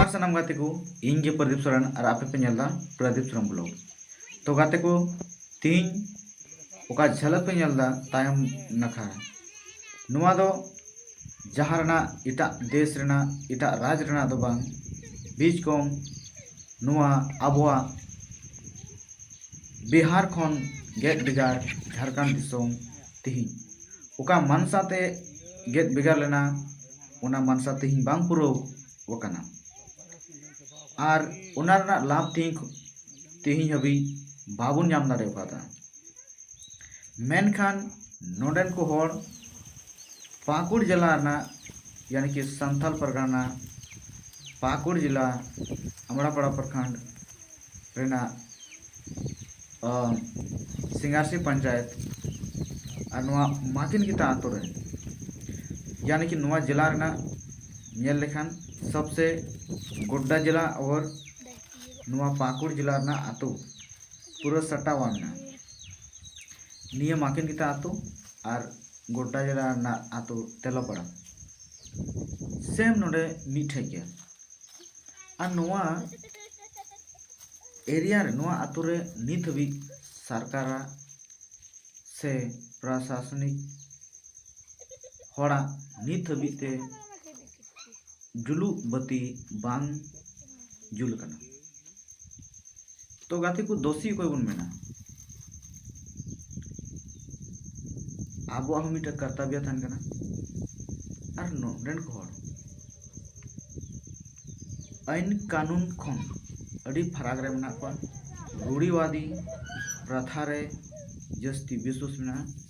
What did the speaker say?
जोहार सानाम गाते को इंगे प्रदीप सोरेन और आपे पे नेलदा प्रदीप सोरेन ब्लॉग। तो गाते को तीन ओका झलक पे नेलदा तायम नखा नुआ दो जहारना इटा देश रेना इटा राज रेना दो बांग बीच कम नुआ आबुआ बिहार खन गेट बिगार झारखंड दिसोम तिहिं ओका मनसाते गेट बिगार लेना ओना मनसा तिहिं बांग पुरो वकाना और उनारना लाभ तिहिं हबी बाबुन नाम दाड़े उकादा मेनखान नोडेन को होड़ पाकुड़ जिला ना यानी कि संथाल परगना पाकुड़ जिला अमड़ापाड़ा प्रखंड रेना सिंगारसी पंचायत और नुआ माकिन गिता आतो रे यानी कि नुआ जिला रेना नेल लेखान सबसे गोड्डा जिला और नुआ पाकुड़ जिला ना आतो पूरा सट्टावान ना निया माकिन गिता आतो और गोड्डा जिला ना आतो तेलापाड़ा सेम नोडे मिठे गया और नुआ एरिया रे नुआ आतो रे नित हबी सरकारा से प्रशासनिक होड़ा नित हबी ते जुलू बत्ती बांग जुल कना तो गाती को दोषी कोई बन मेना आबो हम मिटा कर्तव्य थान कना और नोडेन को होड़ आईन कानून खन अड़ी फराग रे मना को रूढ़ीवादी प्रथा रे जस्ती विश्वास मेना